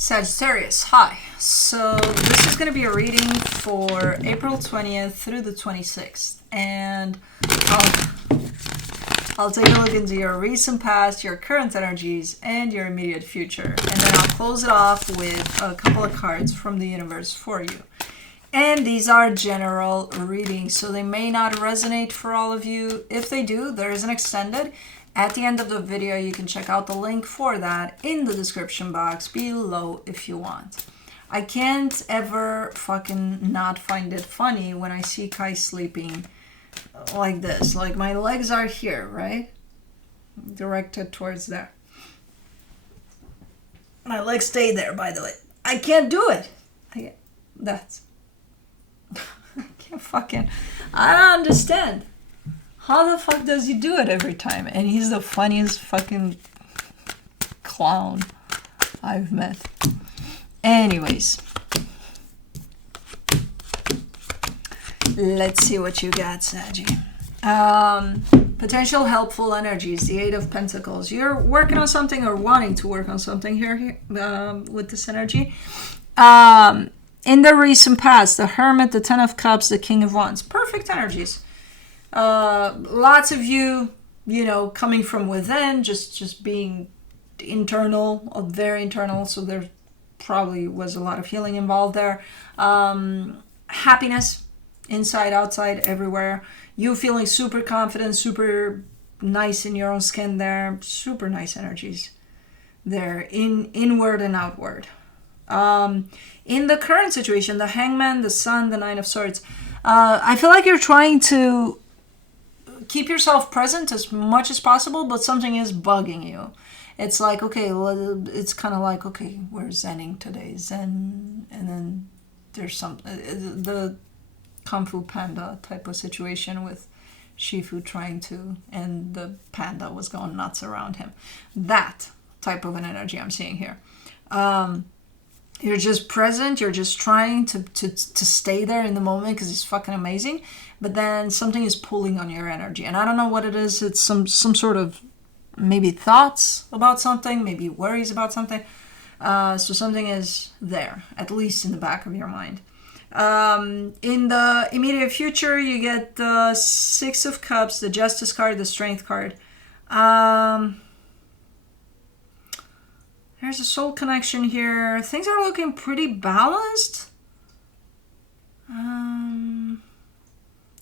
Sagittarius, hi. So this is going to be a reading for April 20th through the 26th. And I'll take a look into your recent past, your current energies, and your immediate future. And then I'll close it off with a couple of cards from the universe for you. And these are general readings, so they may not resonate for all of you. If they do, there is an extended. At the end of the video, you can check out the link for that in the description box below if you want. I can't ever fucking not find it funny when I see Kai sleeping like this. Like my legs are here, right? Directed towards there. My legs stay there, by the way. I can't do it. I can't fucking... I don't understand. How the fuck does he do it every time? And he's the funniest fucking clown I've met. Anyways. Let's see what you got, Saggy. Potential helpful energies. The Eight of Pentacles. You're working on something or wanting to work on something here with this energy. In the recent past, the Hermit, the Ten of Cups, the King of Wands. Perfect energies. Lots of you know, coming from within, just being internal, very internal. So there probably was a lot of healing involved there. Happiness, inside, outside, everywhere. You feeling super confident, super nice in your own skin there. Super nice energies there, inward and outward. In the current situation, the Hangman, the Sun, the Nine of Swords. I feel like you're trying to keep yourself present as much as possible, but something is bugging you. It's like, okay, well, it's kind of like, okay, we're zenning today, zen, and then there's the Kung Fu Panda type of situation with Shifu trying to, and the panda was going nuts around him. That type of an energy I'm seeing here. You're just present. You're just trying to stay there in the moment because it's fucking amazing. But then something is pulling on your energy. And I don't know what it is. It's some sort of maybe thoughts about something, maybe worries about something. So something is there, at least in the back of your mind. In the immediate future, you get the Six of Cups, the Justice card, the Strength card. There's a soul connection here. Things are looking pretty balanced.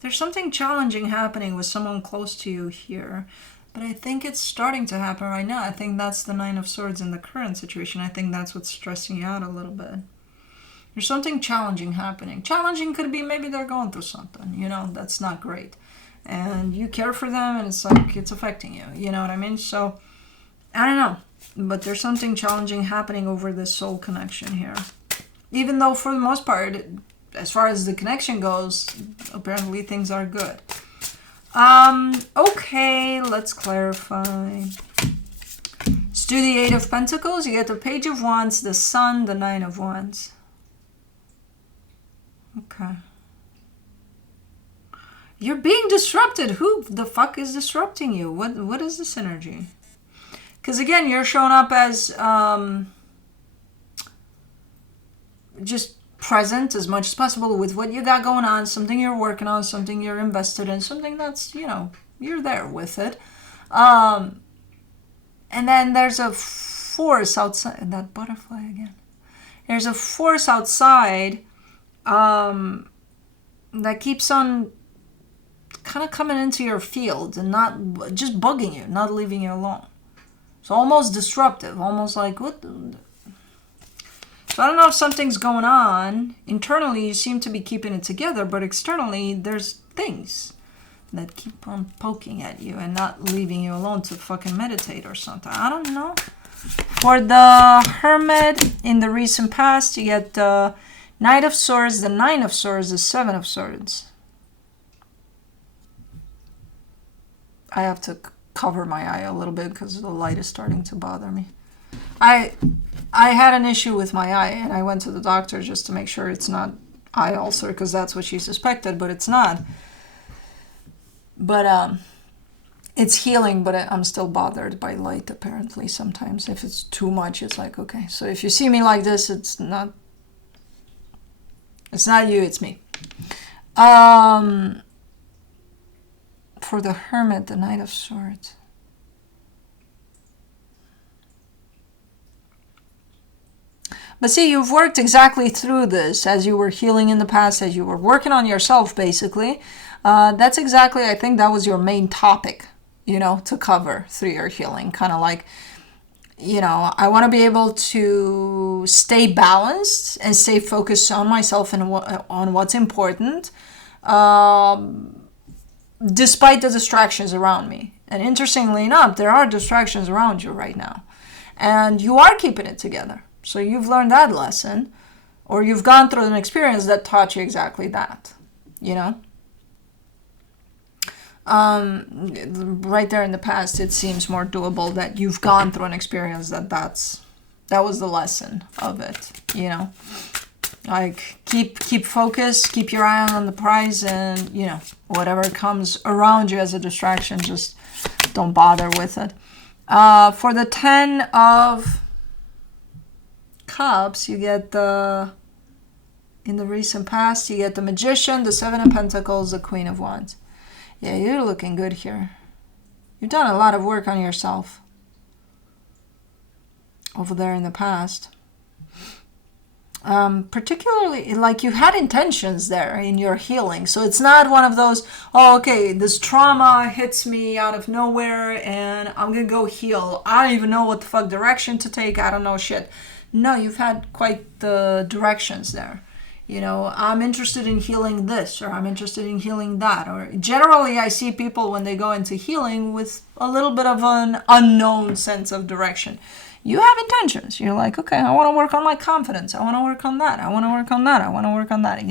There's something challenging happening with someone close to you here. But I think it's starting to happen right now. I think that's the Nine of Swords in the current situation. I think that's what's stressing you out a little bit. There's something challenging happening. Challenging could be maybe they're going through something. You know, that's not great. And you care for them and it's like it's affecting you. You know what I mean? So, I don't know. But there's something challenging happening over this soul connection here. Even though for the most part, as far as the connection goes, apparently things are good. Okay, let's clarify. Let's do the Eight of Pentacles. You get the Page of Wands, the Sun, the Nine of Wands. Okay. You're being disrupted. Who the fuck is disrupting you? What is this energy? Because again, you're showing up as just present as much as possible with what you got going on, something you're working on, something you're invested in, something that's, you know, you're there with it. And then there's a force outside, that butterfly again. There's a force outside that keeps on kind of coming into your field and not just bugging you, not leaving you alone. So almost disruptive, almost like, what the... So I don't know if something's going on. Internally, you seem to be keeping it together, but externally, there's things that keep on poking at you and not leaving you alone to fucking meditate or something. I don't know. For the Hermit, in the recent past, you get the Knight of Swords, the Nine of Swords, the Seven of Swords. I have to cover my eye a little bit because the light is starting to bother me. I had an issue with my eye and I went to the doctor just to make sure it's not eye ulcer because that's what she suspected, but it's not. But It's healing, but I'm still bothered by light apparently sometimes. If it's too much, it's like, okay. So if you see me like this, it's not you, it's me. For the Hermit, the Knight of Swords. But see, you've worked exactly through this as you were healing in the past, as you were working on yourself, basically. That's exactly, I think that was your main topic, to cover through your healing. Kind of like, I want to be able to stay balanced and stay focused on myself and on what's important, despite the distractions around me. And interestingly enough, there are distractions around you right now. And you are keeping it together. So you've learned that lesson, or you've gone through an experience that taught you exactly that, right there in the past, it seems more doable that you've gone through an experience that was the lesson of it, like keep focus, keep your eye on the prize, and whatever comes around you as a distraction, just don't bother with it. For the 10 of Cups, you get in the recent past, you get the Magician, the 7 of Pentacles, the Queen of Wands. Yeah, you're looking good here. You've done a lot of work on yourself over there in the past. Particularly, like, you had intentions there in your healing. So it's not one of those, oh, okay, this trauma hits me out of nowhere and I'm going to go heal. I don't even know what the fuck direction to take. I don't know shit. No, you've had quite the directions there. I'm interested in healing this, or I'm interested in healing that. Or generally, I see people when they go into healing with a little bit of an unknown sense of direction. You have intentions. You're like, okay, I want to work on my confidence. I want to work on that. I want to work on that. I want to work on that. I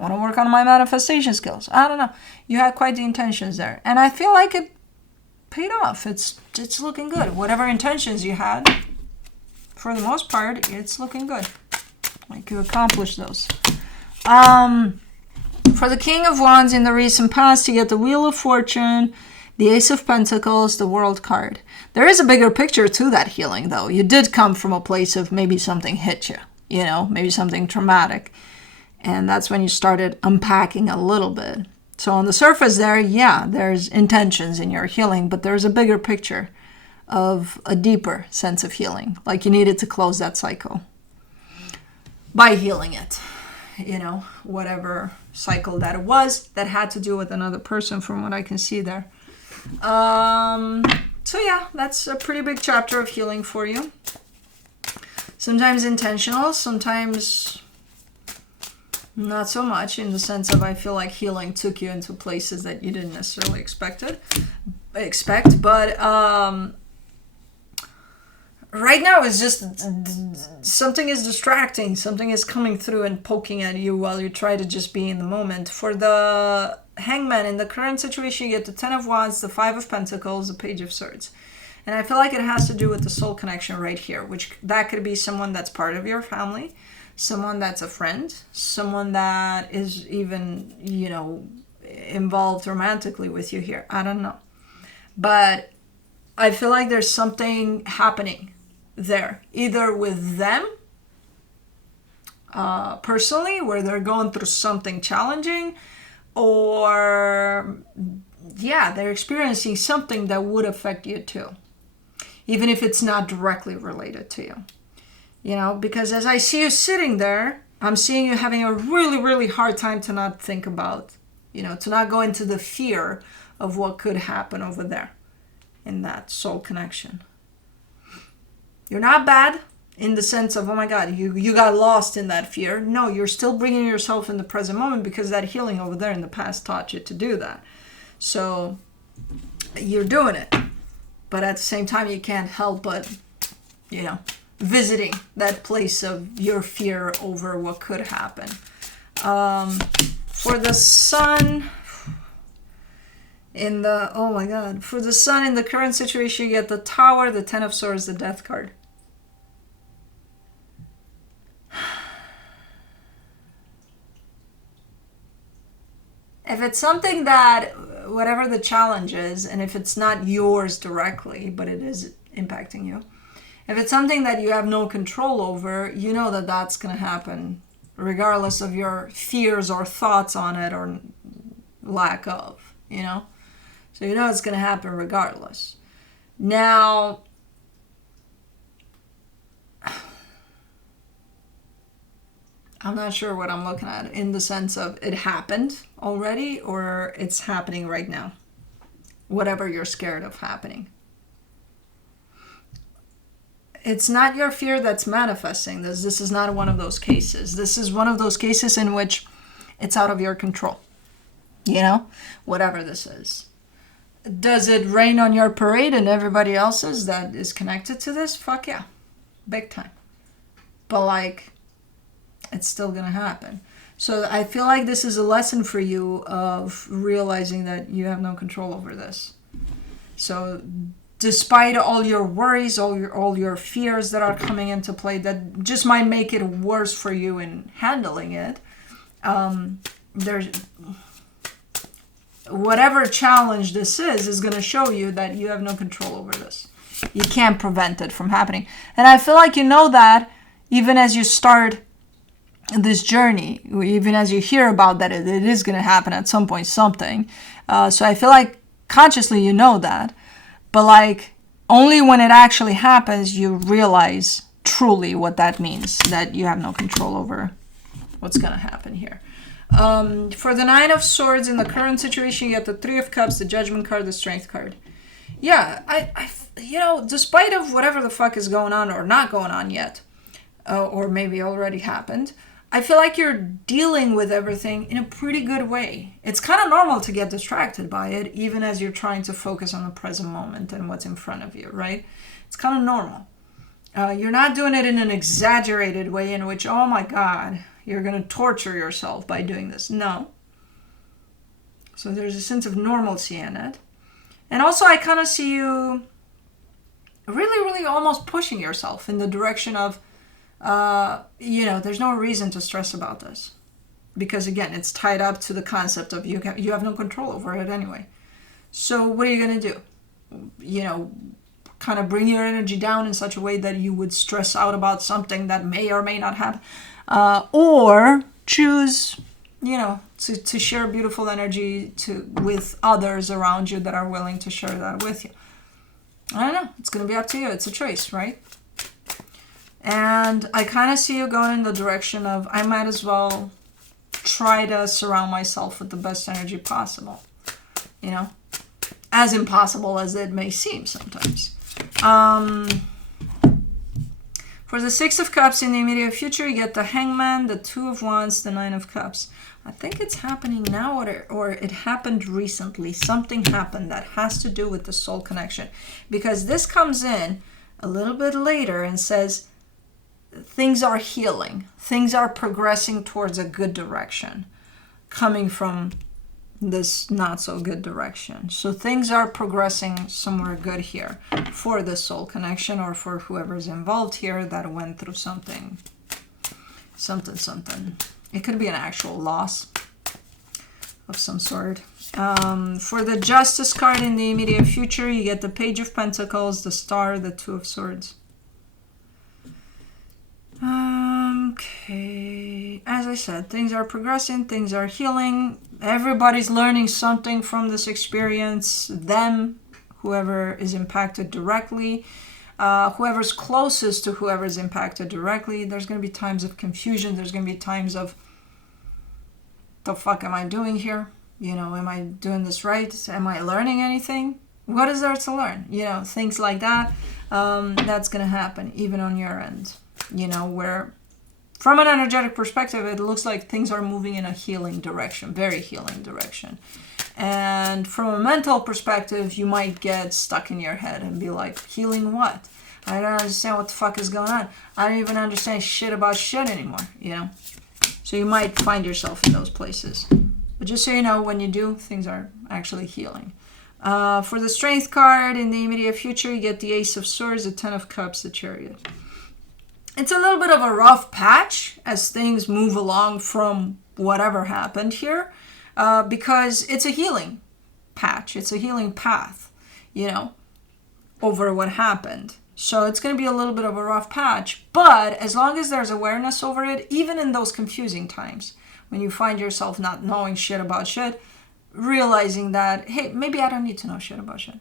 want to work on my manifestation skills. I don't know. You had quite the intentions there. And I feel like it paid off. It's looking good. Whatever intentions you had, for the most part, it's looking good. Like, you accomplished those. For the King of Wands in the recent past, you get the Wheel of Fortune, the Ace of Pentacles, the World card. There is a bigger picture to that healing, though. You did come from a place of maybe something hit you, maybe something traumatic. And that's when you started unpacking a little bit. So on the surface there, yeah, there's intentions in your healing, but there's a bigger picture of a deeper sense of healing. Like, you needed to close that cycle by healing it. Whatever cycle that it was that had to do with another person, from what I can see there. So yeah, that's a pretty big chapter of healing for you. Sometimes intentional, sometimes not so much, in the sense of, I feel like healing took you into places that you didn't necessarily expect. But right now it's just something is distracting, something is coming through and poking at you while you try to just be in the moment. For the Hangman, in the current situation, you get the 10 of Wands, the 5 of Pentacles, the Page of Swords. And I feel like it has to do with the soul connection right here, which that could be someone that's part of your family, someone that's a friend, someone that is even, involved romantically with you here. I don't know. But I feel like there's something happening there, either with them personally, where they're going through something challenging, or they're experiencing something that would affect you too, even if it's not directly related to you. Because as I see you sitting there, I'm seeing you having a really, really hard time to not think about, to not go into the fear of what could happen over there in that soul connection. You're not bad in the sense of, oh my God, you got lost in that fear. No, you're still bringing yourself in the present moment, because that healing over there in the past taught you to do that. So you're doing it. But at the same time, you can't help but, visiting that place of your fear over what could happen. For the Sun, for the Sun in the current situation, you get the Tower, the 10 of Swords, the Death card. If it's something that whatever the challenge is, and if it's not yours directly, but it is impacting you, if it's something that you have no control over, you know that that's going to happen regardless of your fears or thoughts on it or lack of, you know? So you know it's going to happen regardless. Now, I'm not sure what I'm looking at in the sense of it happened already or it's happening right now. Whatever you're scared of happening. It's not your fear that's manifesting this. This is not one of those cases. This is one of those cases in which it's out of your control. You know, whatever this is. Does it rain on your parade and everybody else's that is connected to this? Fuck yeah. Big time. But like, it's still gonna happen. So I feel like this is a lesson for you of realizing that you have no control over this. So despite all your worries, all your fears that are coming into play that just might make it worse for you in handling it, there's whatever challenge this is going to show you that you have no control over this. You can't prevent it from happening. And I feel like you know that even as you start this journey, even as you hear about that it is going to happen at some point, something. So I feel like consciously you know that. But like only when it actually happens, you realize truly what that means, that you have no control over what's going to happen here. For the Nine of Swords in the current situation, you get the Three of Cups, the Judgment card, the Strength card. Yeah, I you know, despite of whatever the fuck is going on or not going on yet, or maybe already happened, I feel like you're dealing with everything in a pretty good way. It's kind of normal to get distracted by it, even as you're trying to focus on the present moment and what's in front of you, right? It's kind of normal. You're not doing it in an exaggerated way in which, oh my God, you're going to torture yourself by doing this. No. So there's a sense of normalcy in it. And also I kind of see you really, really almost pushing yourself in the direction of, you know, there's no reason to stress about this. Because again, it's tied up to the concept of you have no control over it anyway. So what are you going to do? You know, kind of bring your energy down in such a way that you would stress out about something that may or may not happen. Or choose, you know, to share beautiful energy with others around you that are willing to share that with you. I don't know. It's going to be up to you. It's a choice, right? And I kind of see you going in the direction of, I might as well try to surround myself with the best energy possible. You know, as impossible as it may seem sometimes. For the Six of Cups in the immediate future, you get the Hangman, the Two of Wands, the Nine of Cups. I think it's happening now or it happened recently. Something happened that has to do with the soul connection. Because this comes in a little bit later and says, things are healing. Things are progressing towards a good direction. Coming from this not so good direction. So things are progressing somewhere good here for the soul connection or for whoever's involved here that went through something. It could be an actual loss of some sort. For the Justice card in the immediate future, you get the Page of Pentacles, the Star, the Two of Swords. Okay, as I said, things are progressing, things are healing. Everybody's learning something from this experience. Them, whoever is impacted directly, whoever's closest to whoever's impacted directly. There's going to be times of confusion. There's going to be times of, the fuck am I doing here? You know, am I doing this right? Am I learning anything? What is there to learn? You know, things like that. That's going to happen even on your end. You know, where from an energetic perspective, it looks like things are moving in a healing direction, very healing direction. And from a mental perspective, you might get stuck in your head and be like, healing what? I don't understand what the fuck is going on. I don't even understand shit about shit anymore, you know? So you might find yourself in those places. But just so you know, when you do, things are actually healing. For the Strength card in the immediate future, you get the Ace of Swords, the Ten of Cups, the Chariot. It's a little bit of a rough patch as things move along from whatever happened here, because it's a healing patch. It's a healing path, over what happened. So it's going to be a little bit of a rough patch, but as long as there's awareness over it, even in those confusing times, when you find yourself not knowing shit about shit, realizing that, hey, maybe I don't need to know shit about shit.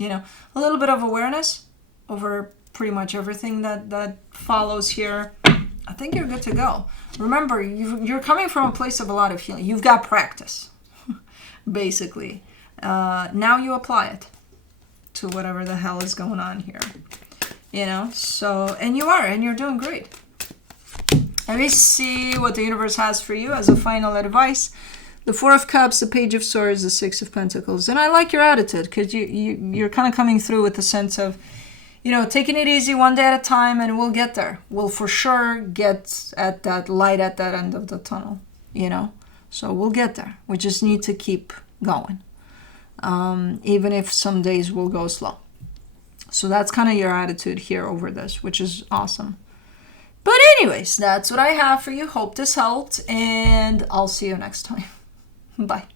A little bit of awareness over pretty much everything that follows here. I think you're good to go. Remember, you're coming from a place of a lot of healing. You've got practice, basically. Now you apply it to whatever the hell is going on here. So, and you're doing great. Let me see what the universe has for you as a final advice. The Four of Cups, the Page of Swords, the Six of Pentacles. And I like your attitude, because you're kind of coming through with the sense of, taking it easy one day at a time, and we'll get there. We'll for sure get at that light at that end of the tunnel, So we'll get there. We just need to keep going. Even if some days will go slow. So that's kind of your attitude here over this, which is awesome. But anyways, that's what I have for you. Hope this helped, and I'll see you next time. Bye.